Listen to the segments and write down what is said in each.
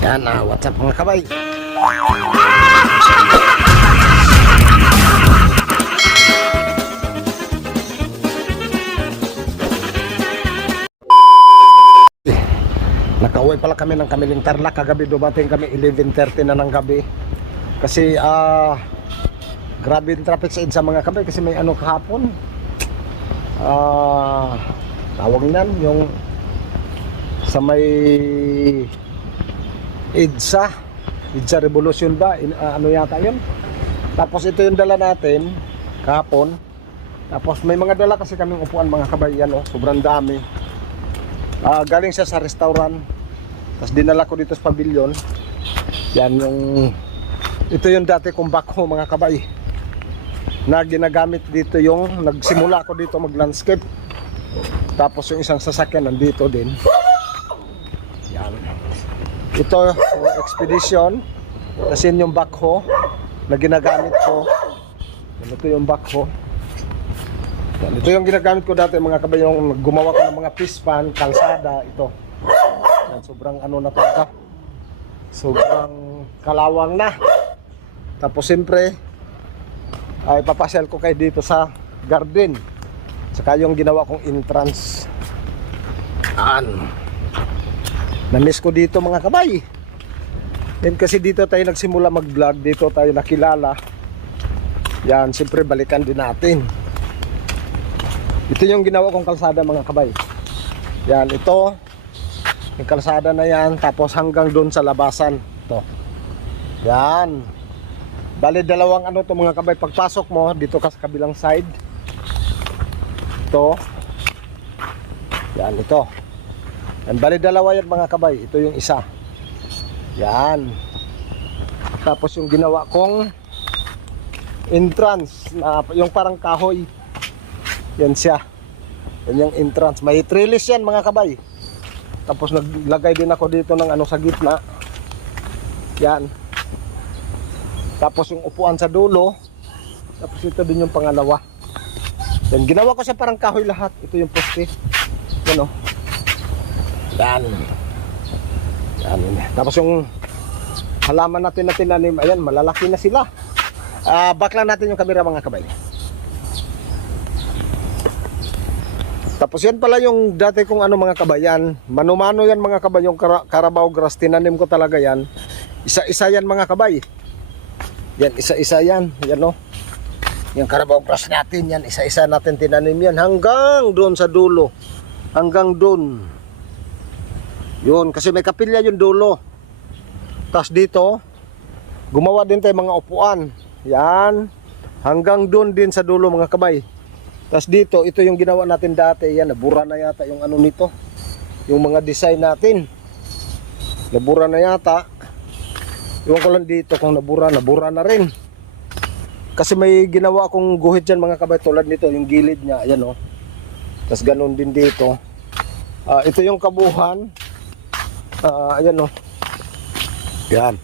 Yan, what's up mga kabay? Nakauwi pala kami ng Kamiling Tarlac kagabi. Dumating kami 11:30 na ng gabi. Kasi grabe yung traffic sa EDSA mga kabay. Kasi may ano kahapon, tawag nan yung sa may EDSA Revolution ba? Ano yata yun? Tapos ito yung dala natin kahapon. Tapos may mga dala kasi kaming upuan mga kabay. Yan, sobrang dami. Galing siya sa restaurant. Tapos dinala ko dito sa pavilion. Yan yung, ito yung dati kong backhoe mga kabay na ginagamit dito. Yung nagsimula ako dito mag landscape. Tapos yung isang sasakyan nandito din. Yan. Ito yung expedition. Tapos yun yung backhoe na ginagamit ko. Yan, ito yung backhoe. Yan, ito yung ginagamit ko dati mga kabay. Yung gumawa ko ng mga pispan, kalsada. Ito yan, sobrang ano na talaga, sobrang kalawang na. Tapos siyempre ay papasyal ko kayo dito sa garden. Saka yung ginawa kong entrance. Na-miss ko dito mga kabay. Yan kasi dito tayo nagsimula mag vlog. Dito tayo nakilala. Yan, siyempre balikan din natin. Ito yung ginawa kong kalsada mga kabay. Yan, ito yung kalsada na yan. Tapos hanggang doon sa labasan. Ito. Yan. Bali dalawang ano to mga kabay. Pagpasok mo dito ka sa kabilang side. Ito. Yan, ito. Yan, bali dalawa yan mga kabay. Ito yung isa. Yan. Tapos yung ginawa kong entrance na yung parang kahoy. Yan siya. Yan yung entrance. May trellis yan mga kabay. Tapos naglagay din ako dito ng ano sa gitna. Yan. Tapos yung upuan sa dulo. Tapos ito din yung pangalawa. Yan. Ginawa ko siya parang kahoy lahat. Ito yung poste. Yan o. Yan. Yan. Tapos yung halaman natin na tinanim. Ayan, malalaki na sila. Back lang natin yung camera mga kabay. Tapos yan pala yung dati kong ano mga kabayan. Mano-mano yan mga kabay. Yung Carabao grass, tinanim ko talaga yan. Isa-isa yan mga kabay. Yan, isa-isa yan. Yan o. Yung Carabao grass natin yan. Isa-isa natin tinanim yan. Hanggang doon sa dulo. Hanggang doon. Yun, kasi may kapilya yung dulo. Tapos dito, gumawa din tayo mga upuan. Yan. Hanggang doon din sa dulo mga kabay. Tapos dito, ito yung ginawa natin dati. Yan, nabura na yata yung ano nito. Yung mga design natin. Nabura na yata. Iwan ko lang dito kung nabura na rin. Kasi may ginawa akong guhit dyan mga kabay. Tulad nito, yung gilid niya. Ayan o. Tapos ganun din dito. Ito yung kabuhan. Ayan o. Yan.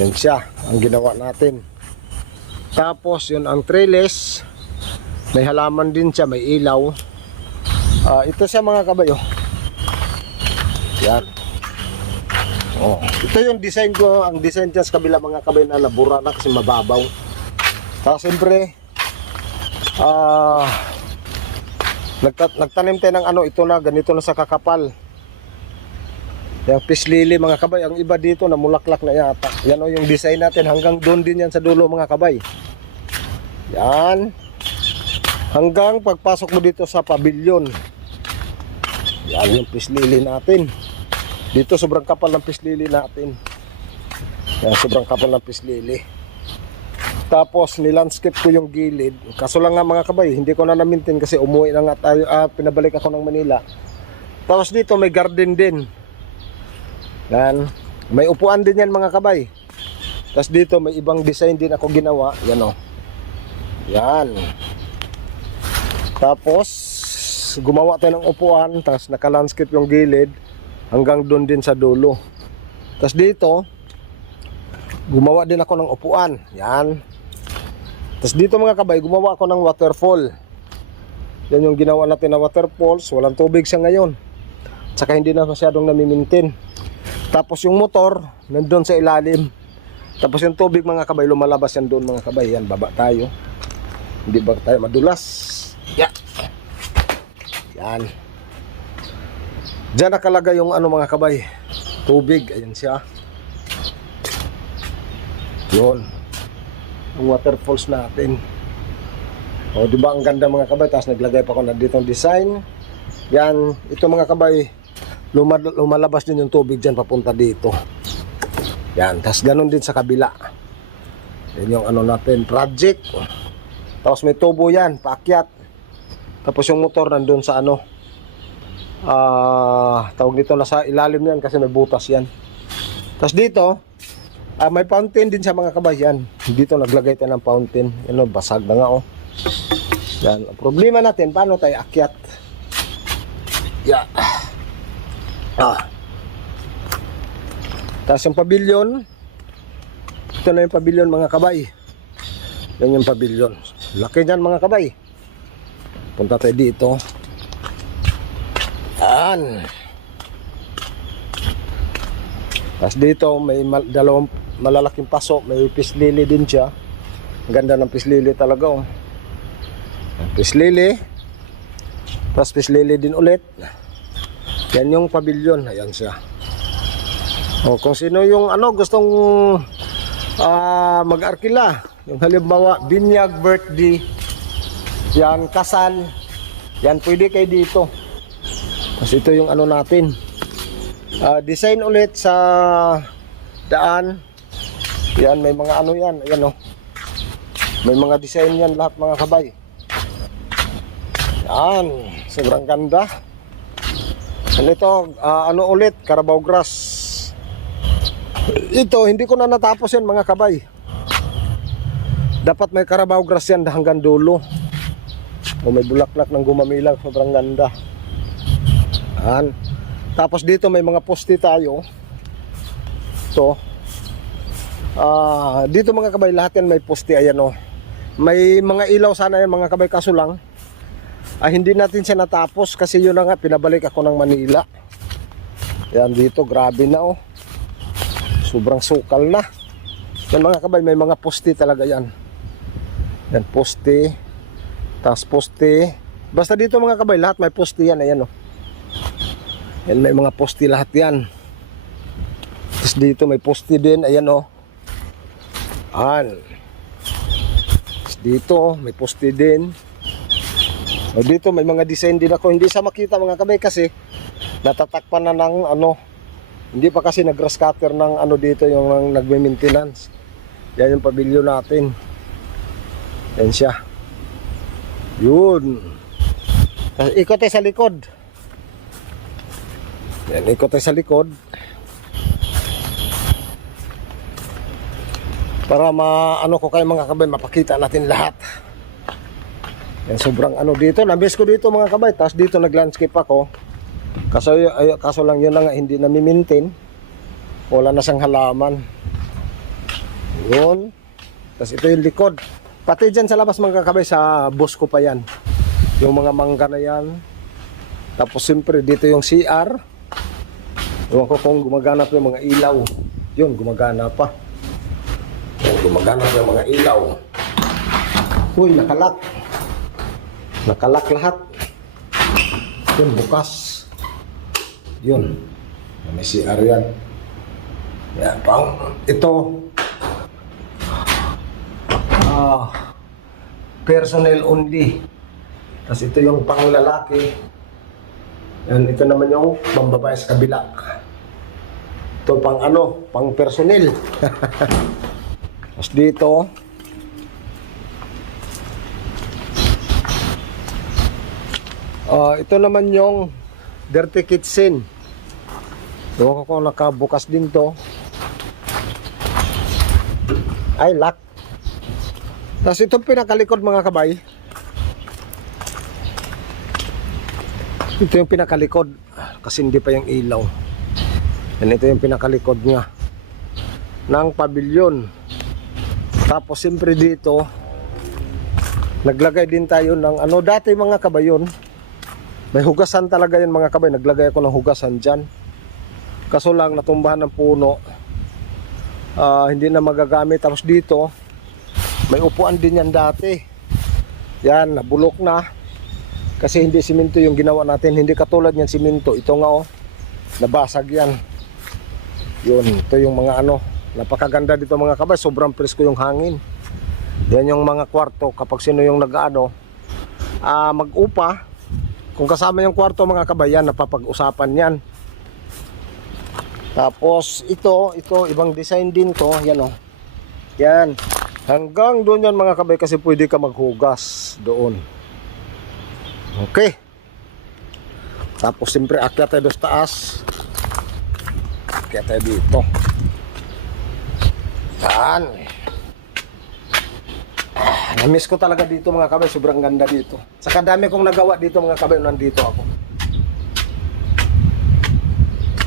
Yan siya. Ang ginawa natin. Tapos yun ang trellis. May halaman din siya, may ilaw. Ito siya mga kabayo. Yan. Ito yung design ko. Ang design dyan sa kabila mga kabayo na nabura na kasi mababaw. Tapos siyempre nagtanim tayo ng ano. Ito na, ganito na sa kakapal. Yung fish lily mga kabay. Ang iba dito namulaklak na yata. Yan o yung design natin. Hanggang doon din yan sa dulo mga kabay. Yan. Hanggang pagpasok mo dito sa pavilion. Yan yung fish lily natin. Dito sobrang kapal ng fish lily natin. Yan, sobrang kapal ng fish lily. Tapos nilandscape ko yung gilid. Kaso lang nga mga kabay, hindi ko na na-maintain kasi umuwi na nga tayo. Pinabalik ako ng Manila. Tapos dito may garden din. Yan. May upuan din yan mga kabay. Tapos dito may ibang design din ako ginawa. Yan o. Yan. Tapos gumawa tayo ng upuan. Tapos naka-landscape yung gilid. Hanggang doon din sa dulo. Tapos dito gumawa din ako ng upuan. Yan. Tapos dito mga kabay, gumawa ako ng waterfall. Yan yung ginawa natin na waterfalls. Walang tubig siya ngayon. Saka hindi na masyadong namimintin. Tapos yung motor nandun sa ilalim. Tapos yung tubig mga kabay, lumalabas yan doon mga kabay. Yan, baba tayo. Hindi ba tayo madulas? Yeah. Yan. Diyan nakalagay yung ano mga kabay, tubig. Ayan siya. Yun. Ang waterfalls natin. O, di ba ang ganda mga kabay? Tapos naglagay pa ako na dito ng design. Yan. Ito mga kabay, lumalabas din yung tubig dyan papunta dito. Yan. Tapos ganun din sa kabila. Yan yung ano natin, project. Tapos may tubo yan, paakyat. Tapos yung motor nandun sa ano, tawag dito, nasa ilalim yan kasi may butas yan. Tapos dito, may fountain din sa mga kabay. Yan. Dito naglagay tayo ng fountain. Yan o, basag na nga o. Yan. Ang problema natin, paano tayo akyat? Yan. Tapos yung pavilion, ito na yung pavilion mga kabay. Yan yung pavilion. Laki niyan mga kabay. Punta tayo dito. Yan. Tapos dito may dalawang malalaking paso. May pislili din siya. Ang ganda ng pislili talaga oh. Pislili. Tapos pislili din ulit. Yan yung pavilion. Ayan siya. O, kung sino yung ano gustong mag-arkila, yung halimbawa binyag, birthday, yan, kasal, yan, pwede kayo dito. Kasi ito yung ano natin, design ulit sa daan. Yan, may mga ano yan, ayan o, may mga design yan lahat mga kabay. Yan, sobrang ganda. Ano ito, ano ulit, Carabao grass. Ito, hindi ko na natapos yan mga kabay. Dapat may Carabao grass yan hanggang dulo. O may bulaklak ng gumamilang, sobrang ganda. Yan. Tapos dito may mga poste tayo. Ito. Dito mga kabay, lahat yan may poste. Ayan o. May mga ilaw sana yan mga kabay, kaso lang hindi natin siya natapos kasi yun na nga, pinabalik ako ng Manila. Yan dito, grabe na o. Sobrang sukal na. Yan mga kabay, may mga poste talaga yan. Yan, poste. Tapos poste. Basta dito mga kabay, lahat may poste yan. Ayan o. Yan, may mga poste lahat yan. Tapos dito may poste din. Ayan o. Yan. Tapos dito, may poste din. O dito, may mga design din ako. Hindi sa makita mga kabay kasi natatakpan na ng ano. Hindi pa kasi nag-grass cutter ng ano dito, yung nagme-maintenance. Yan yung pavilion natin. Yan siya. Yun. Ikot tayo sa likod. Yan, ikot tayo sa likod. Para ano ko kayo mga kabay, mapakita natin lahat. Yan, sobrang ano dito. Nabes ko dito mga kabay. Tapos dito nag-landscape ako. Kaso lang yun na nga, hindi nami-maintain. Wala na siyang halaman. Yun. Tapos ito yung likod. Pati dyan sa labas mga kabay, sa bus ko pa yan. Yung mga mangga na yan. Tapos siyempre dito yung CR. Ewan ko kung gumagana pa yung mga ilaw. Yun, gumagana pa. Yun, gumagana pa yung mga ilaw. Uy, nakalak. Nakalak lahat. Yun, bukas. Yun. May CR yan. Yan, pang ito. Personnel only. Tapos ito yung pang lalaki. Yan, ito naman yung pambabae sa kabila. Ito pang ano, pang personnel. Tapos dito, ito naman yung dirty kitchen. Ewan ko kung nakabukas din to. Ay, lock. Tapos itong pinakalikod mga kabay. Ito yung pinakalikod. Kasi hindi pa yung ilaw. Yan, ito yung pinakalikod niya ng pavilion. Tapos siyempre dito naglagay din tayo ng ano, dati mga kabayon may hugasan talaga yan mga kabay. Naglagay ako ng hugasan dyan. Kaso lang natumbahan ng puno. Hindi na magagamit. Tapos dito, may upuan din yan dati. Yan, nabulok na. Kasi hindi simento yung ginawa natin. Hindi katulad yan simento. Ito nga oh, nabasag yan. Yun, ito yung mga ano. Napakaganda dito mga kabay. Sobrang presko yung hangin. Yan yung mga kwarto. Kapag sino yung nag-ano, mag-upa. Kung kasama yung kwarto mga kabay, yan, napapag-usapan yan. Tapos ito, ibang design din to. Yan oh. Yan. Hanggang doon yan mga kabay kasi pwede ka maghugas doon. Okay. Tapos siyempre akyat tayo sa taas. Akyat tayo dito. Yan. Na-miss ko talaga dito mga kabay. Sobrang ganda dito. Saka dami kong nagawa dito mga kabay. Nandito ako.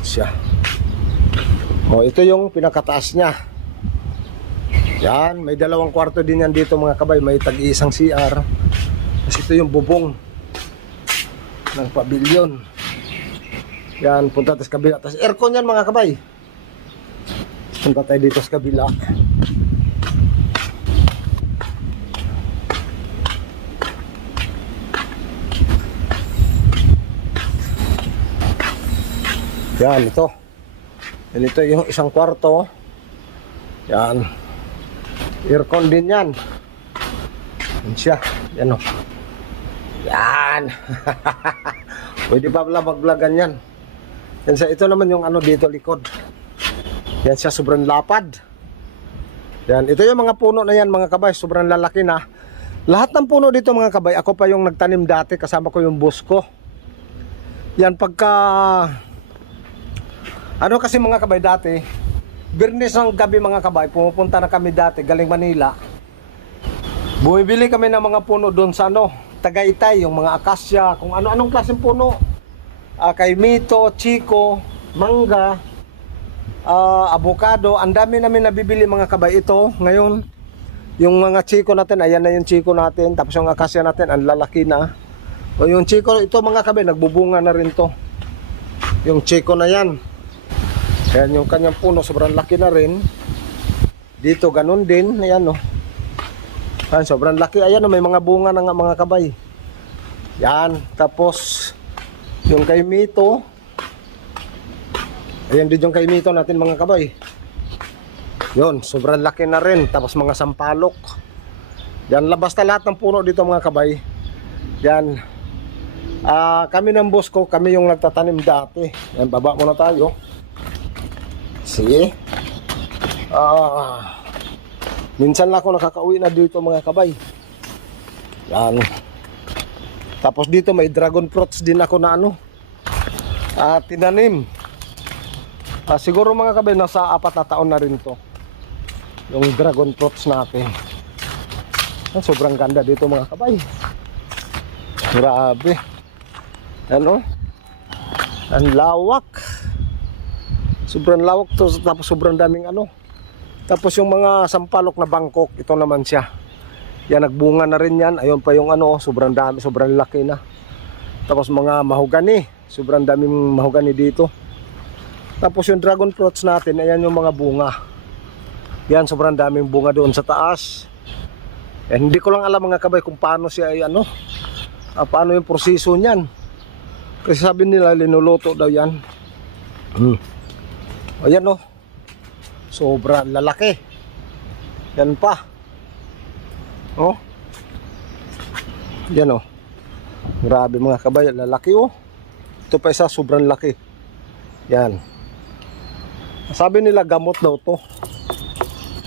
Siya. Oh, ito yung pinakataas niya. Yan, may dalawang kwarto din yan dito mga kabay. May tag-iisang CR. Tapos ito yung bubong ng pabilyon. Yan, punta tayo sa kabila. Tapos aircon yan mga kabay. Punta tayo dito sa kabila. Yan, ito. Yan, ito yung isang kwarto. Yan. Aircon din yan. Yan siya. Yan o. Yan. Pwede pa pala mag-vlogan yan. Yan siya. Ito naman yung ano dito likod. Yan siya. Sobrang lapad. Yan. Ito yung mga puno na yan mga kabay. Sobrang lalaki na. Lahat ng puno dito mga kabay. Ako pa yung nagtanim dati. Kasama ko yung boss ko. Yan pagka... Ano kasi mga kabay dati, Biyernes ng gabi mga kabay, pumupunta na kami dati galing Manila. Bumibili kami ng mga puno doon sa ano, Tagaytay, yung mga akasya, kung ano-anong klaseng puno. Kaimito, chiko, mangga, avocado, ang dami namin nabibili mga kabay. Ito, ngayon, yung mga chiko natin, ayan na yung chiko natin, tapos yung akasya natin, ang lalaki na. O yung chiko, ito mga kabay, nagbubunga na rin to. Yung chiko na yan. Ayan yung kanyang puno, sobrang laki na rin. Dito, ganun din. Ayan o. Ayan, sobrang laki. Ayan o, may mga bunga na nga mga kabay. Yan. Tapos, yung kay Mito. Ayan din yung kay Mito natin mga kabay. Yun, sobrang laki na rin. Tapos mga sampalok. Yan, labas na lahat ng puno dito mga kabay. Yan. Kami ng boss ko, kami yung nagtatanim dati. Yan, baba muna tayo. See? Minsan lang ako nakakauwi na dito mga kabay. Yan. Tapos dito may dragon fruits din ako na ano, tinanim. Siguro mga kabay nasa 4 na taon na rin to. Yung dragon fruits natin. Sobrang ganda dito mga kabay. Grabe. Ano? Ang lawak. Sobrang lawak to, tapos sobrang daming ano. Tapos yung mga sampalok na bangkok, ito naman siya. Yan, nagbunga na rin yan. Ayun pa yung ano, sobrang dami, sobrang laki na. Tapos mga mahogani, sobrang daming mahogani dito. Tapos yung dragon fruits natin, ayan yung mga bunga. Yan, sobrang daming bunga doon sa taas. Hindi ko lang alam mga kabay kung paano siya ay ano, paano yung proseso niyan. Kasi sabi nila linuluto daw yan. Ayan o. Sobrang lalaki. Yan pa. Oh. Yan o. Grabe mga kabay. Lalaki o. Ito pa isa. Sobrang laki. Yan. Sabi nila gamot daw to.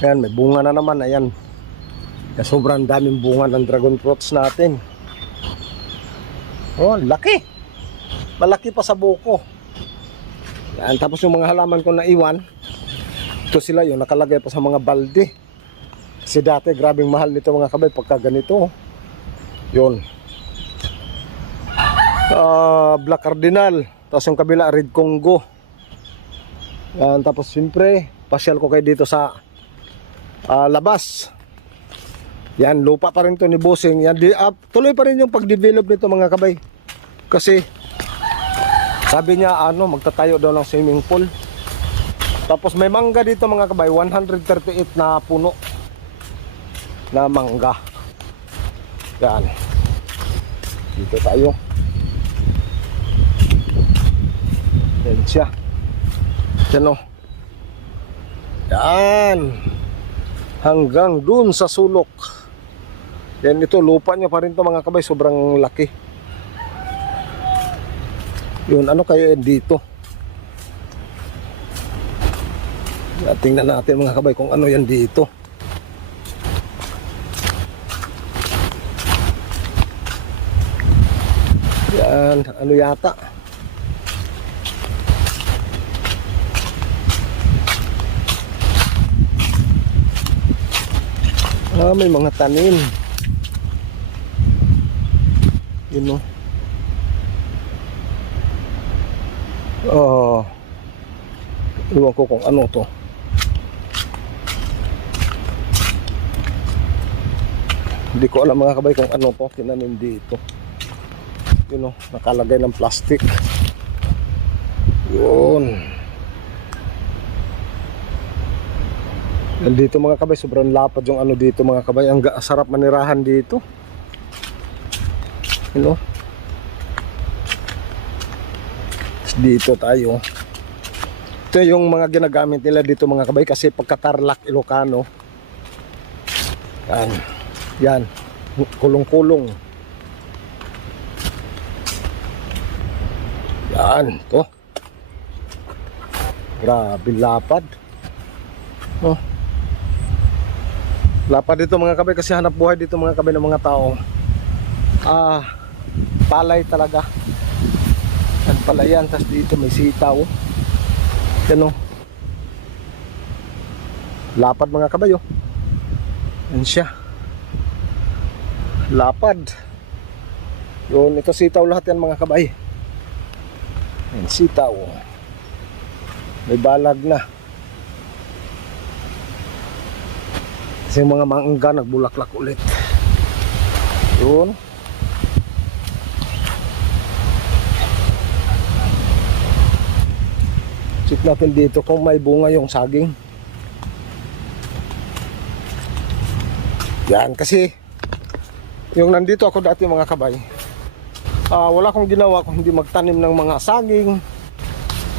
Ayan. May bunga na naman. Ayan. Sobrang daming bunga ng dragon fruits natin. Oh. Laki. Malaki pa sa buko. Yan, tapos yung mga halaman ko na iwan, ito sila yung nakalagay pa sa mga balde. Kasi dati grabing mahal nito mga kabay pagka ganito. Yun. Black Cardinal. Tapos yung kabila Red Congo. Yan, tapos siyempre pasyal ko kayo dito sa labas. Yan, lupa pa rin to ni Bossing. Yan, tuloy pa rin yung pag-develop nito mga kabay. Kasi sabi niya ano, magtatayo daw ng swimming pool. Tapos may mangga dito mga kabay, 138 na puno na mangga. Yan. Dito tayo. Yan siya. Yan o. Yan. Hanggang dun sa sulok. Yan, ito lupa niya pa rin to mga kabay, sobrang laki. Yun, ano kaya dito? Tingnan natin mga kabay kung ano yan dito. Yan, ano yata? May mga tanim. Yun o. Iwan ko kung ano to. Hindi ko alam mga kabay kung ano to tinanim dito. Yun o, nakalagay ng plastic. Yun. Yan dito mga kabay, sobrang lapad yung ano dito mga kabay. Ang sarap manirahan dito. Yun o. Dito tayo. Ito yung mga ginagamit nila dito mga kabay kasi pagka-Tarlac Ilocano. Yan. Yan. Kulong-kulong. Yan. Ito. Grabe lapad. Oh. Lapad dito mga kabay kasi hanap buhay dito mga kabay ng mga tao. Palay talaga. Yan pala yan. Tapos dito may sitaw. Yan o. Lapad mga kabay o. Yan siya. Lapad. Yun, ito sitaw lahat yan mga kabay. Yan sitaw. May balag na. Kasi mga mangga nagbulaklak ulit. Yun. Check natin dito kung may bunga yung saging. Yan kasi yung nandito ako dati mga kabay, wala akong ginawa kung hindi magtanim ng mga saging,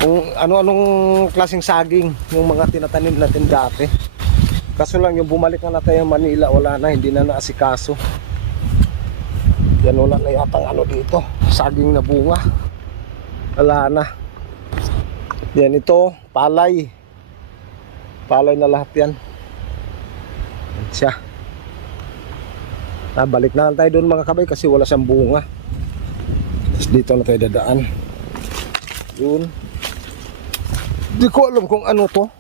kung ano-anong klaseng saging yung mga tinatanim natin dati. Kaso lang yung bumalik na natin yung Manila, wala na, hindi na naasikaso. Yan, wala na yatang ano dito, saging na bunga. Wala na. Yan, ito, palay. Palay na lahat yan. Yan siya. Balik na lang tayo doon mga kabay kasi wala siyang bunga. Tapos dito na tayo dadaan. Yun. Di ko alam kung ano to.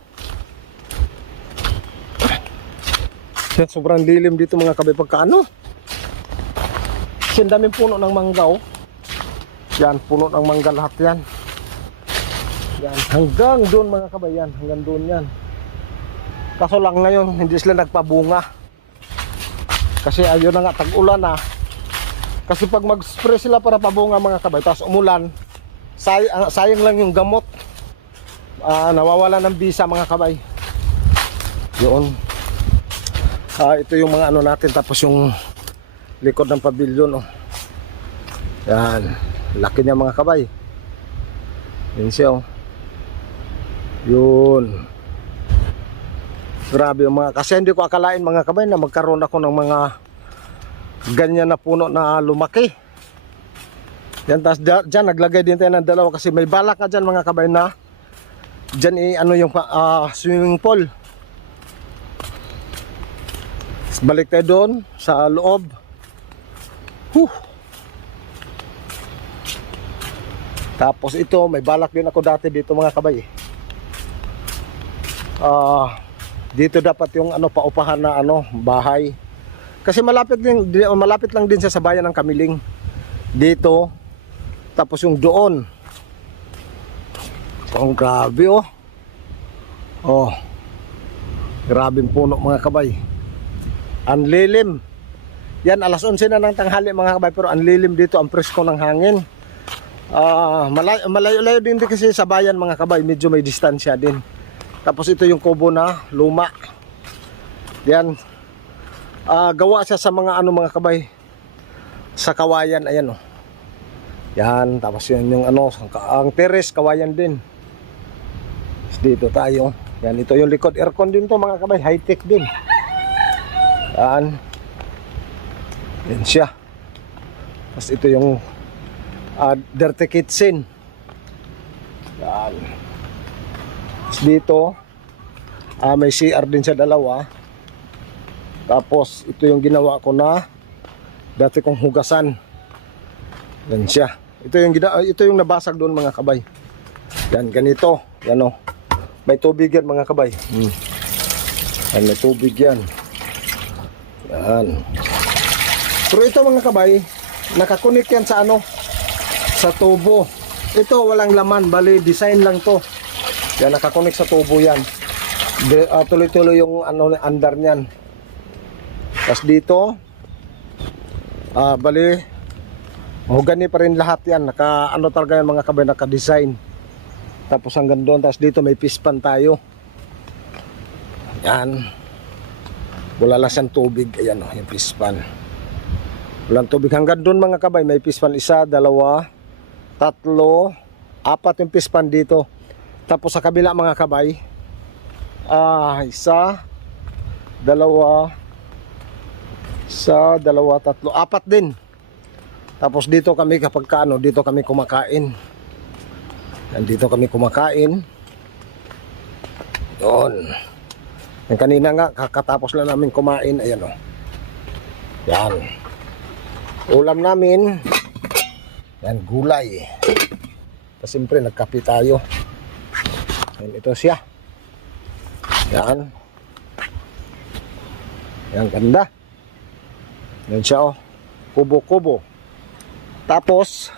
Yan, sobrang lilim dito mga kabay pagka ano. Kasi ang daming puno ng mangga oh. Yan, puno ng mangga lahat yan. Yan, hanggang doon mga kabay yan. Hanggang doon yan. Kaso lang ngayon, hindi sila nagpabunga. Kasi ayun na nga, tag-ulan na. Kasi pag mag-spray sila para pabunga mga kabay, tapos umulan, sayang lang yung gamot. Nawawala ng bisa mga kabay. Yun. Ito yung mga ano natin, tapos yung likod ng pabilyon. Oh. Yan. Laki niya mga kabay. Yun siya. Oh. Yun. Grabe yung mga, kasi hindi ko akalain mga kabay na magkaroon ako ng mga ganyan na puno na lumaki. Yan, tapos dyan naglagay din tayo ng dalawa kasi may balak na dyan mga kabay na dyan ano yung swimming pool. Balik tayo doon sa loob. Tapos ito, may balak din ako dati dito mga kabay. Dito dapat yung ano paupahan na ano bahay. Kasi malapit lang din sa bayan ng Kamiling. Dito. Tapos yung doon. Ang grabe oh. Oh. Grabeng puno mga kabay. Ang lilim. Yan, alas 11 na ng tanghali mga kabay, pero ang lilim dito, ang presko ng hangin. Malayo-layo din kasi sa bayan mga kabay, medyo may distansya din. Tapos ito yung kubo na luma. Yan. Gawa siya sa mga ano mga kabay. Sa kawayan, ayan oh. Yan, tapos yan yung ano, ang terrace, kawayan din. Tapos dito tayo. Yan, ito yung likod. Aircon din to mga kabay, high-tech din. Yan. Yan siya. Tapos ito yung dirty kitchen. Yan. Tapos dito, may CR din sa dalawa. Tapos ito yung ginawa ko na dati kong hugasan. Yan siya. Ito yung nabasag doon mga kabay. Yan, ganito. Yan o. May tubig yan mga kabay. Yan, may tubig yan. Yan. Pero ito mga kabay, nakakunik yan sa ano? Sa tubo. Ito walang laman, bali design lang to. Yan, nakakunik sa tubo yan. Tuloy-tuloy yung ano, under niyan. Tapos dito, bali, mahogani pa rin lahat yan. Ano talaga yan mga kabay, naka-design. Tapos hanggang doon, tapos dito may pispan tayo. Yan. Wala siyang tubig. Ayan o, yung pispan. Walang tubig. Hanggang doon mga kabay, may pispan. 1, 2, 3, 4 yung pispan dito. Tapos sa kabila mga kabay, 1, 2, 1, 2, 3, 4 din. Tapos dito kami kapag kaano, dito kami kumakain. Nandito kami kumakain. Doon. Yung kanina nga, kakatapos lang namin kumain. Ayan o. Yan. Ulam namin. Yan, gulay. Tapos siyempre, nagkape tayo. Yan, ito siya. Yan. Yan, ganda. Yan siya o. Kubo-kubo. Tapos,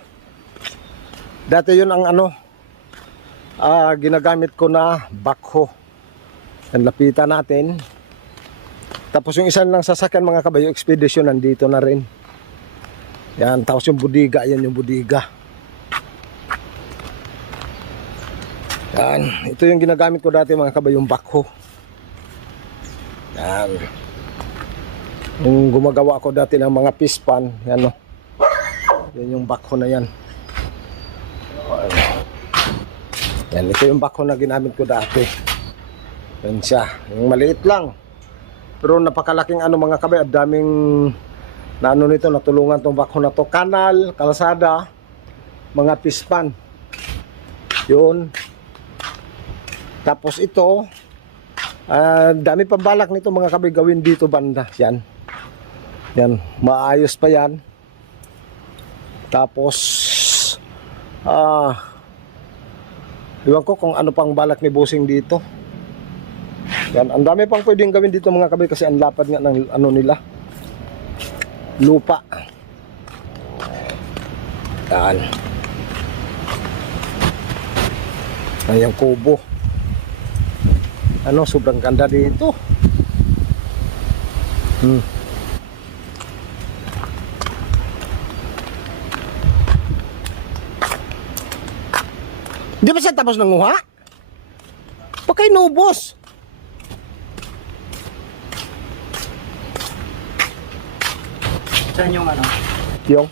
dati yun ang ano, ginagamit ko na backhoe. Yan, lapitan natin. Tapos yung isa lang sasakyan mga kabay, yung expedition nandito na rin. Yan, tapos yung budiga, yan yung budiga. Yan, ito yung ginagamit ko dati mga kabay, yung backhoe. Yan. Yung gumagawa ko dati ng mga pispan, yan o. Yan yung backhoe na yan. Yan, ito yung backhoe na ginamit ko dati. Yan siya, yung maliit lang. Pero napakalaking ano mga kabay, at daming na ano nito, natulungan tong backhoe na to. Kanal, kalsada, mga pispan. Yun. Tapos ito, dami pang balak nito mga kabay gawin dito banda. Yan. Yan, maayos pa yan. Tapos iwan ko kung ano pang balak ni Bossing dito. Yan, ang dami pang pwedeng gawin dito mga kabay kasi ang lapad nga ng ano nila. Lupa. Yan. Ayan kubo. Ano, sobrang ganda dito. Di ba siya tapos nanguha? Pa kayo nubos. Saan yung ano? Yung?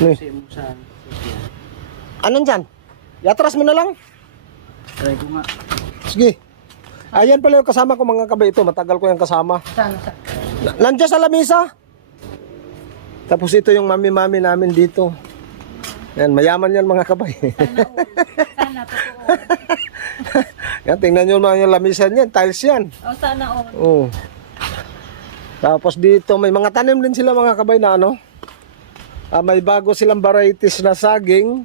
Ano Kasi mo sa sasya. Anong dyan? Iatras mo na lang. Try ko nga. Sige. Ayan pala yung kasama ko mga kabay ito. Matagal ko yung kasama. Saan? Nandiyan sa lamisa. Tapos ito yung mami-mami namin dito. Yan, mayaman yan mga kabay. Sana totoo. Yan, tingnan nyo mga yung lamisan yan. Tiles yan. O sana all. Oo. Tapos dito may mga tanim din sila mga kabay na ano. May bago silang varieties na saging.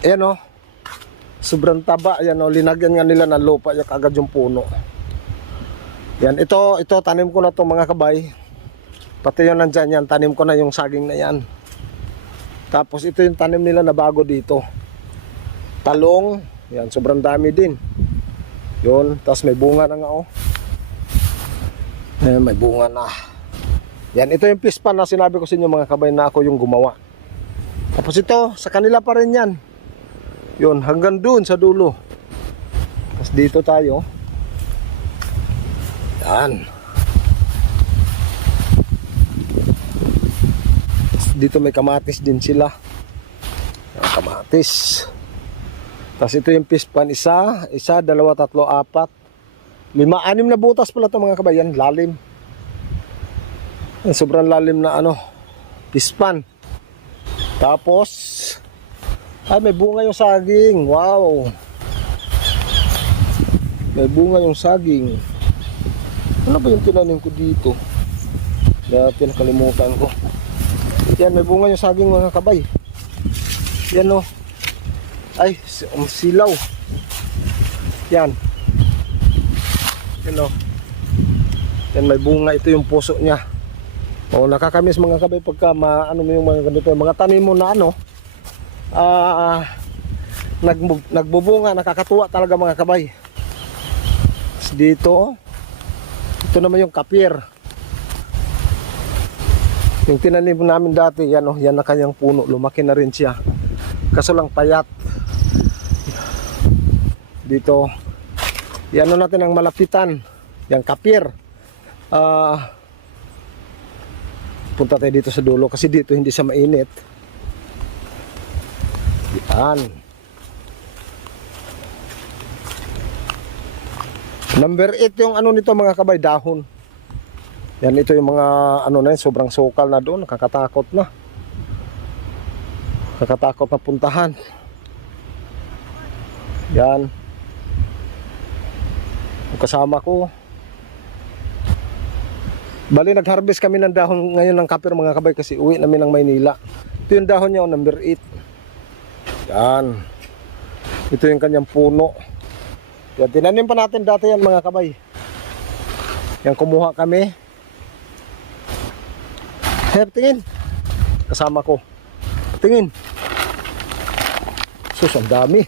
Ayan o. Sobrang taba. Ayan o. Linagyan nga nila ng lupa. Yung agad yung puno. Yan. Ito tanim ko na to mga kabay. Pati yun nandyan yan. Tanim ko na yung saging na yan. Tapos ito yung tanim nila na bago dito. Talong. Yan. Sobrang dami din. Yun. Tapos may bunga na nga o. Ayan, may bunga na. Yan. Ito yung pispan na sinabi ko sa inyo mga kabay na ako yung gumawa. Tapos ito. Sa kanila pa rin yan. Yun, hanggang doon sa dulo. Tapos dito tayo. Yan. Tapos dito may kamatis din sila. Yan, kamatis. Tapos ito yung fish pan. Isa, dalawa, tatlo, apat. 5, 6 na butas pala ito mga kabayan. Lalim. Yan, sobrang lalim na fish pan. Tapos ay, may bunga yung saging. Wow. May bunga yung saging. Ano ba yung tinanim ko dito? Dati nakalimutan ko. Yan, may bunga yung saging mga kabay. Yan o. Ay, silaw. Yan. Yan o. Yan, may bunga. Ito yung puso niya. O, nakakamiss mga kabay pagka ano mo yung mga ganito. Mga tanim mo na nagbubunga, nakakatuwa talaga mga kabay. Dito, ito naman yung kapir. Yung tinanim namin dati, yan yan na kanyang puno, lumaki na rin siya. Kaso lang payat. Dito, yan natin ang malapitan, yung kapir. Punta tayo dito sa dulo kasi dito hindi siya mainit. Yan. Number 8 yung nito mga kabay, dahon. Yan, ito yung mga na yun, sobrang sukal na doon, nakakatakot na. Nakakatakot na puntahan. Yan. Yung kasama ko. Bali, nag-harvest kami ng dahon ngayon ng kapir mga kabay kasi uwi namin ng Maynila. Ito yung dahon niya, number 8. Yan. Ito yung kanyang puno. Yan, tinanim pa natin dati yan mga kabay. Yan, kumuha kami. Hep, tingin. Kasama ko. Tingin. Sus, ang dami.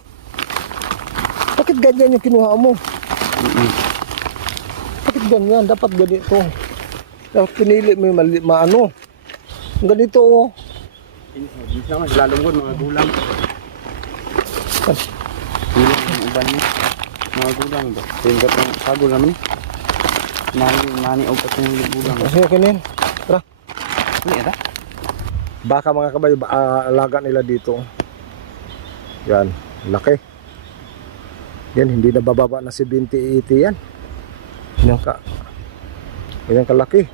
Bakit ganyan yung kinuha mo? Bakit ganyan? Dapat ganito. Dapat pinili mo yung maano. Ganito oh. Bisa nga, lalungkod mga gulang. Gulang ang uban niya. Mga gulang ba? Tingkat ng sagol naman. Mani o patong gulang. Kasi kinin. Tara. Hindi ata. Baka mga kabay, alaga nila dito. Yan, laki. Yan, hindi na bababa na 70-80 yan. Yan kalaki.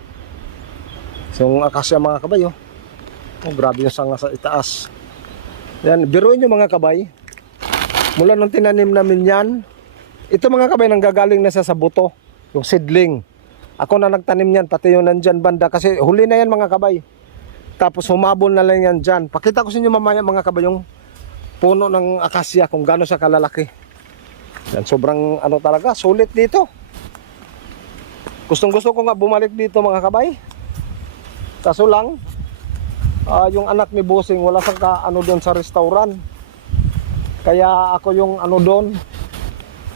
So, yung akasya mga kabay, oh, grabe yung sanga sa itaas. Yan, biruin nyo mga kabay. Mula nung tinanim namin yan, ito mga kabay, nanggagaling na siya sa buto. Yung seedling. Ako na nagtanim yan, pati yung nandyan banda. Kasi huli na yan mga kabay. Tapos humabol na lang yan dyan. Pakita ko sa inyo mamaya mga kabay yung puno ng akasya kung gaano siya kalalaki. Yan, sobrang talaga, sulit dito. Gustong gusto ko nga bumalik dito mga kabay. Kaso lang, yung anak ni Bossing wala siyang doon sa restaurant. Kaya ako yung doon,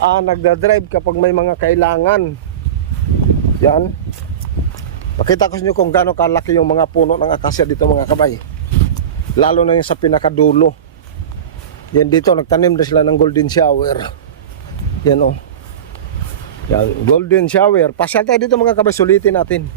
nagdadrive kapag may mga kailangan. Yan. Pakita ko sa inyo kung gaano kalaki yung mga puno ng akasya dito mga kabay. Lalo na yung sa pinakadulo. Yan dito, nagtanim na sila ng golden shower. Yan o. Yan, golden shower. Pasyal tayo dito mga kabay, sulitin natin.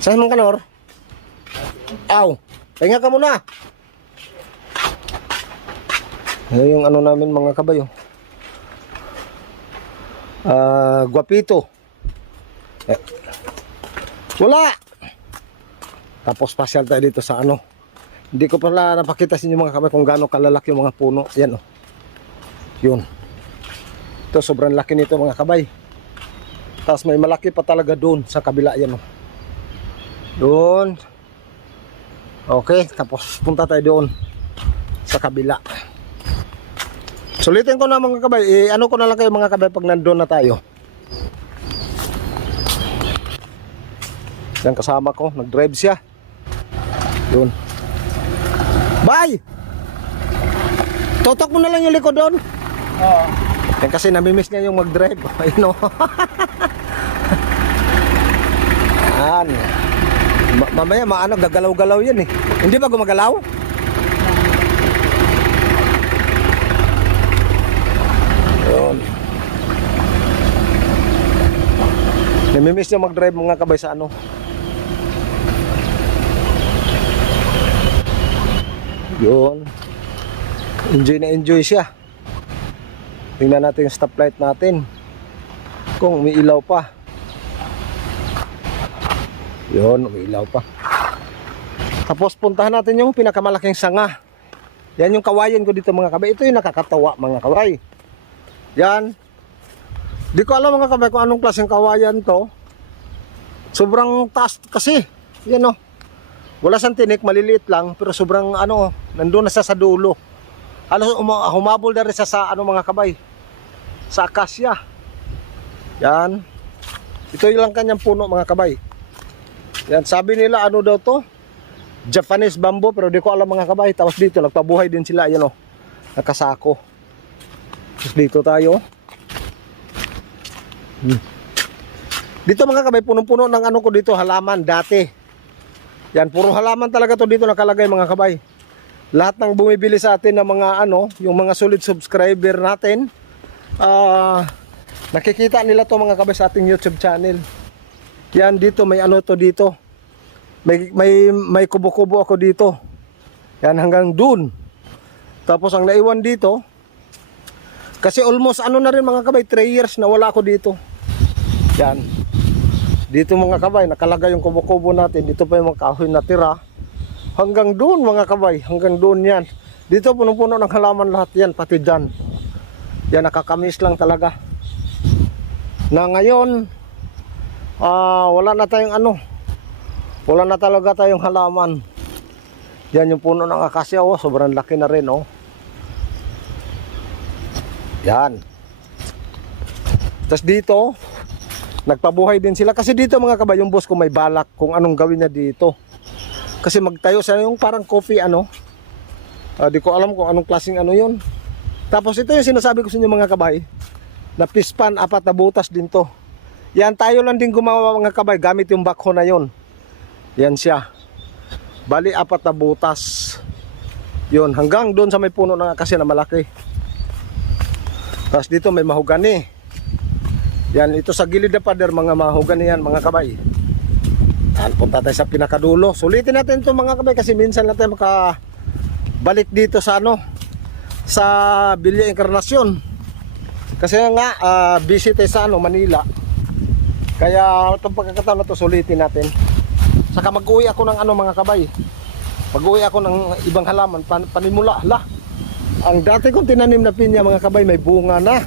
Saan mong kanor? Aw, pahinga ka muna. Yung namin mga kabayo. Guapito. Wala. Tapos pasyal tayo dito sa Hindi ko pala napakita sa inyo mga kabay kung gaano kalalaki yung mga puno. Yan Yun. Ito sobrang laki nito mga kabay. Tapos may malaki pa talaga doon sa kabila yan Doon. Okay, tapos punta tayo doon sa kabila. Sulitin ko na mga kabay. Ko na lang kayo mga kabay pag nandoon na tayo. Yan kasama ko, nag-drive siya. Yun. Bay! Tutok mo na lang yung likod doon. Oo. Yan kasi namimiss niya yung mag-drive. Ayun o. Yan. Mamaya maano, gagalaw-galaw yan eh. Hindi ba gumagalaw? Yun. Namimiss niya mag-drive mga kabay sa ano. Yun. Enjoy na enjoy siya. Tingnan natin yung stoplight natin. Kung umiilaw pa. Yun, umiilaw pa. Tapos puntahan natin yung pinakamalaking sanga. Yan yung kawayan ko dito mga kabay. Ito yung nakakatawa mga kabay. Yan. Di ko alam mga kabay kung anong klaseng kawayan to. Sobrang taas kasi. Yan o. Wala siyang tinik, maliliit lang. Pero sobrang ano, nandun na siya sa dulo. Halos humabol na rin siya sa ano mga kabay. Sa akasya. Yan. Ito yung lang kanyang puno mga kabay. Yan, sabi nila ano daw to? Japanese bamboo, pero di ko alam mga kabay. Tapos dito, nagpabuhay din sila. Yan o. Nakasako. Tapos dito tayo. Dito mga kabay, punong-puno ng ano ko dito, halaman dati. Yan, puro halaman talaga to dito nakalagay mga kabay. Lahat ng bumibili sa atin ng mga ano, yung mga solid subscriber natin, nakikita nila to mga kabay sa ating YouTube channel. Yan dito, may ano to dito. May kubo-kubo ako dito. Yan hanggang dun. Tapos ang naiwan dito, kasi almost ano na rin mga kabay, 3 years na wala ako dito. Yan. Dito mga kabay, nakalagay yung kubo-kubo natin. Dito pa yung mga kahoy na tira. Hanggang doon mga kabay, hanggang doon yan. Dito punong-puno ng halaman lahat yan, pati dyan. Yan, nakakamiss lang talaga. Na ngayon, wala na tayong ano. Wala na talaga tayong halaman. Yan yung puno ng akasya, oh, sobrang laki na rin, oh. Yan. Tapos dito, nagpabuhay din sila kasi dito mga kabay, yung boss ko may balak kung anong gawin niya dito. Kasi magtayo sa yung parang coffee ano. Di ko alam kung anong klaseng ano yun. Tapos ito yung sinasabi ko sa inyo mga kabay, na pispan, 4 na butas din to. Yan, tayo lang din gumawa mga kabay gamit yung backhoe na yon. Yan siya. Bali 4 na butas. Yun, hanggang doon sa may puno ng akasya na malaki. Tapos dito may mahogani. Yan, ito sa gilid na pader, mga mahogani yan mga kabay. Yan, punta tayo sa pinakadulo. Sulitin natin ito mga kabay kasi minsan lang tayo makabalik dito sa ano, sa Villa Encarnacion. Kasi nga, busy tayo sa ano, Manila. Kaya itong pagkakataon na ito sulitin natin. Saka mag-uwi ako ng ano mga kabay. Mag-uwi ako ng ibang halaman, panimula. Hala, ang dati kong tinanim na pinya mga kabay, may bunga na.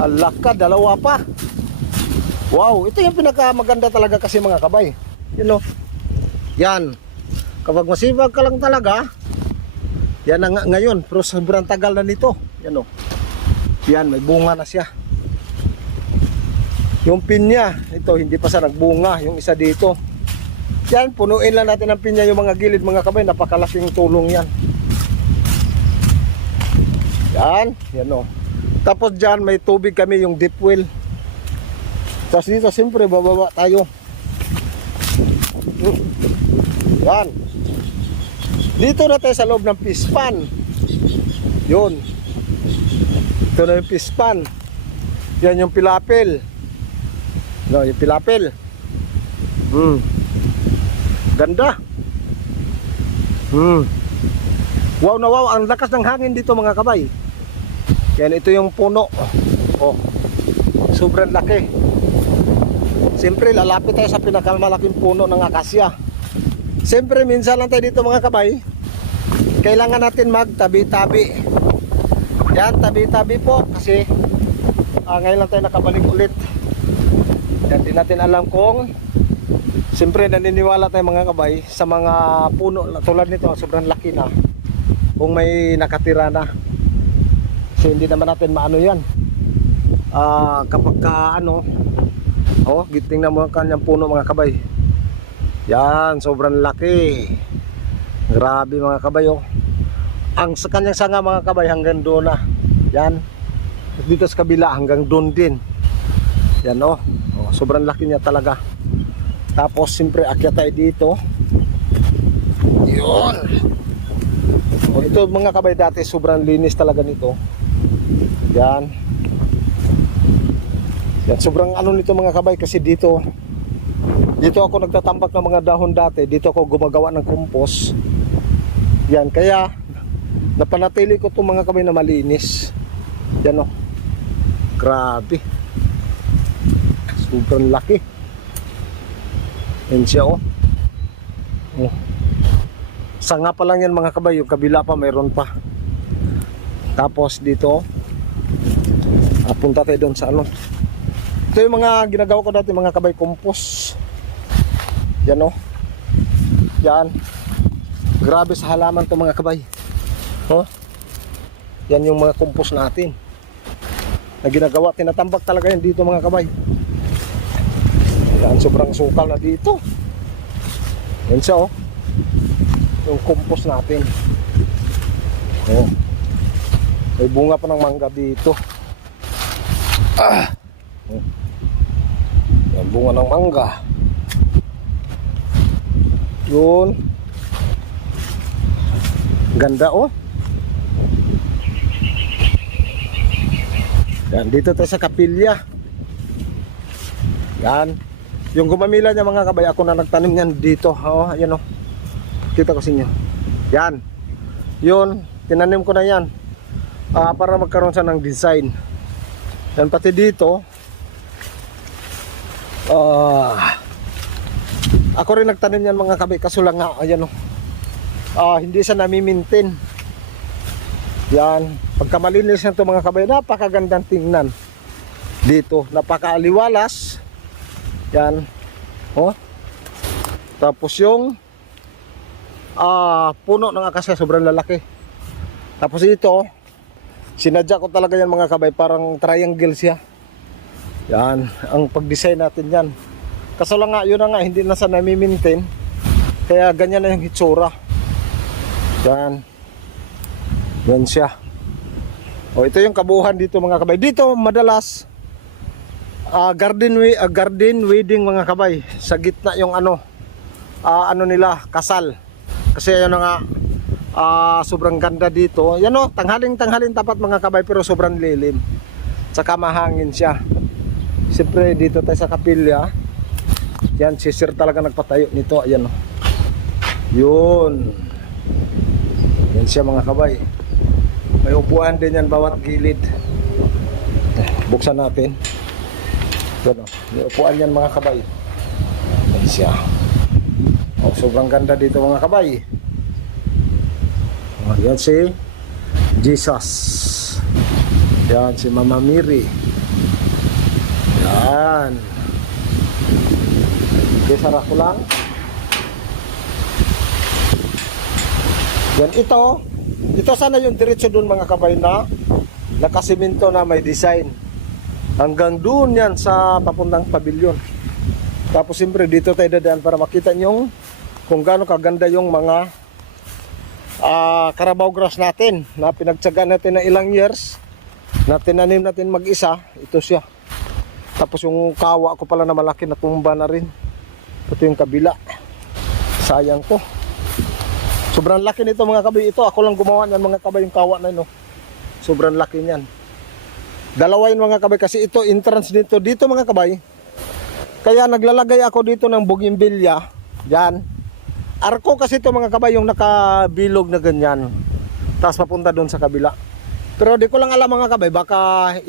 Alaka, 2 pa. Wow, ito yung pinakamaganda talaga kasi mga kabay. You know, yan. Kapag masibag ka lang talaga, yan na ngayon. Pero sobrang tagal na nito. Yan o. Yan, may bunga na siya. Yung pinya, ito hindi pa sa nagbunga. Yung isa dito. Yan, punuin lang natin ang pinya yung mga gilid mga kabay. Napakalaking tulong yan. Yan, yan o. Tapos dyan may tubig kami, yung deep well. Tapos dito siyempre bababa tayo. Yan. Dito na tayo sa loob ng pispan. Yun. Ito na yung pispan. Yan yung pilapil. No, yung pilapil. Ganda. Wow na wow, ang lakas ng hangin dito mga kabay. Yan, ito yung puno. Oh, sobrang laki. Siyempre, lalapit tayo sa pinakamalaking puno ng akasya. Siyempre, minsan lang tayo dito mga kabay. Kailangan natin magtabi-tabi. Yan, tabi-tabi po. Kasi, ngayon lang tayo nakabalik ulit. Yan, di natin alam kung siyempre, naniniwala tayo mga kabay sa mga puno tulad nito, sobrang laki na. Kung may nakatira na. So hindi naman natin maano yan. Kapag ka ano, oh, tingnan mo ang kanyang puno mga kabay. Yan, sobrang laki. Grabe mga kabay oh. Ang sa kanyang sanga mga kabay hanggang doon na. Yan. At dito sa kabila hanggang doon din. Yan oh. Oh, sobrang laki niya talaga. Tapos siyempre akyat tayo dito. Yun. Oh, ito mga kabay dati sobrang linis talaga nito. Yan. Yan sobrang ano nito mga kabay kasi dito ako nagtatambak ng mga dahon dati. Dito ako gumagawa ng compost. Yan kaya napanatili ko itong mga kabay na malinis. Yan o. Grabe. Sobrang laki. Yan siya o. Oh. Sanga pa lang yan mga kabay. Yung kabila pa mayroon pa. Tapos dito punta tayo doon sa ano. Ito yung mga ginagawa ko dati mga kabay compost. Yan o. Yan. Grabe sa halaman to mga kabay. Oh. Yan yung mga compost natin na ginagawa, tinatambak talaga yan dito mga kabay. Yan, sobrang sukal na dito. Yan siya oh. Yung compost natin. Oh. May bunga pa ng mangga dito. Oh. Yan, bunga ng mangga. Yun. Ganda oh. Yan, dito tayo sa kapilya. Yan. Yung gumamila niya mga kabay, ako na nagtanim niyan dito. Oh, ayan oh. Kita ko sa inyo. Yan. Yun, tinanim ko na yan. Para magkaroon siya ng design. Yan pati dito. Ako rin nagtanim yan mga kabay, kaso lang nga, ayan oh. Hindi siya nami-maintain. Yan, pagka malinis na ito mga kabay, napakagandang tingnan. Dito, napakaaliwalas. Yan. Oh. Tapos yung puno ng akasya sobrang lalaki. Tapos ito, sinadya ko talaga yan mga kabay, parang triangle siya. Yan, ang pag-design natin yan. Kaso lang nga, yun na nga, hindi na sa nami-maintain. Kaya ganyan na yung hitsura. Yan. Yan siya. O ito yung kabuuan dito mga kabay. Dito madalas garden wedding mga kabay. Sa gitna yung ano nila, kasal. Kasi yun na nga sobrang ganda dito. Yan o, tanghaling tapat mga kabay, pero sobrang lilim. Tsaka mahangin siya. Siyempre dito tayo sa kapilya. Yan, si sir talaga nagpatayo nito. Ayan o. Yun. Yan siya mga kabay. May upuan din yan bawat gilid. Buksan natin. Yan o. May upuan yan mga kabay. Yan siya. Oh, sobrang ganda dito mga kabay. Oh, yan si Jesus. Yan si Mama Miri. Yan. Okay, sarap ko lang. Yan ito sana yung diretso doon mga kabay na nakasiminto na may design. Hanggang doon yan sa papuntang pabilyon. Tapos siyempre dito tayo dadaan para makita nyo kung gaano kaganda yung mga Carabao grass natin na pinagtsagaan natin na ilang years na tinanim natin mag-isa. Ito siya. Tapos yung kawa ko pala na malaki na tumba na rin. Ito yung kabila. Sayang ko. Sobrang laki nito mga kabay. Ito ako lang gumawa niyan mga kabay, yung kawa na no. Sobrang laki niyan. Dalawa yun mga kabay kasi ito entrance dito mga kabay. Kaya naglalagay ako dito ng bougainvillea. Yan. Arko kasi ito mga kabay, yung nakabilog na ganyan. Tapos papunta doon sa kabila. Pero di ko lang alam mga kabay, baka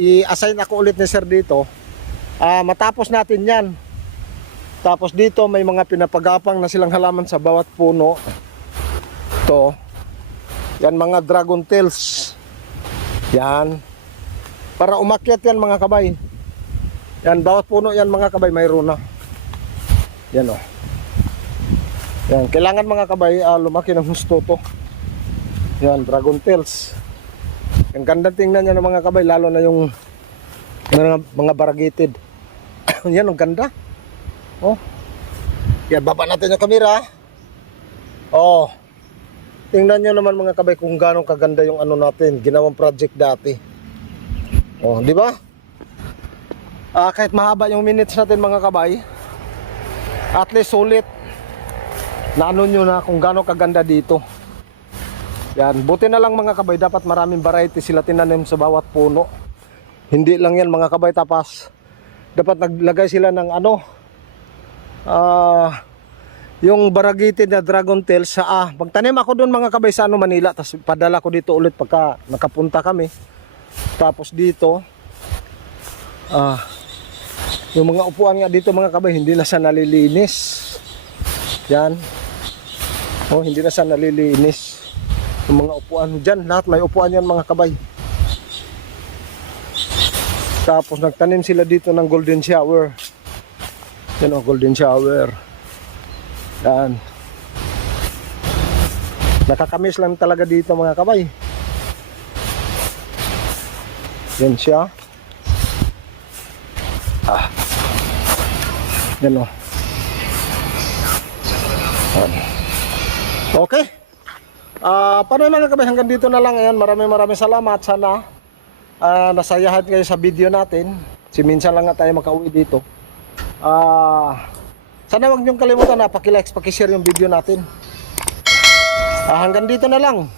i-assign ako ulit ni sir dito. Matapos natin yan. Tapos dito may mga pinapagapang na silang halaman sa bawat puno. Ito. Yan mga dragon tails. Yan. Para umakyat yan mga kabay. Yan, bawat puno yan mga kabay mayroon na. Yan o. Yan, kailangan mga kabay lumaki ng husto to. Yan, dragon tails. Ang ganda tingnan yan ng mga kabay, lalo na yung mga variegated. Yan, ang ganda. Oh. Yan, baba natin yung camera. Oh. Tingnan nyo naman mga kabay kung gaano kaganda yung ano natin, ginawang project dati. Oh, di ba? Kahit mahaba yung minutes natin mga kabay, at least sulit na ano nyo na kung gaano kaganda dito. Yan, buti na lang mga kabay, dapat maraming variety sila tinanim sa bawat puno. Hindi lang yan mga kabay, tapas dapat naglagay sila ng ano, yung baragite na dragon tail sa magtanim ako doon mga kabay sa ano, Manila, tapos padala ko dito ulit pagka nakapunta kami. Tapos dito yung mga upuan nga dito mga kabay, hindi na siya nalilinis. Yan, oh, hindi na siya nalilinis. Yung mga upuan dyan, lahat may upuan yan mga kabay. Tapos nagtanim sila dito ng golden shower. Yan o, golden shower. Yan. Nakakamiss lang talaga dito mga kabay. Yan siya. Yan o. Okay. Paano mga kabay, hanggang dito na lang. Ayan, maraming salamat. Sana nasayahan kayo sa video natin. Minsan lang nga tayo makauwi dito. Sana wag niyong kalimutan na paki-like, paki-share yung video natin. Hanggang dito na lang.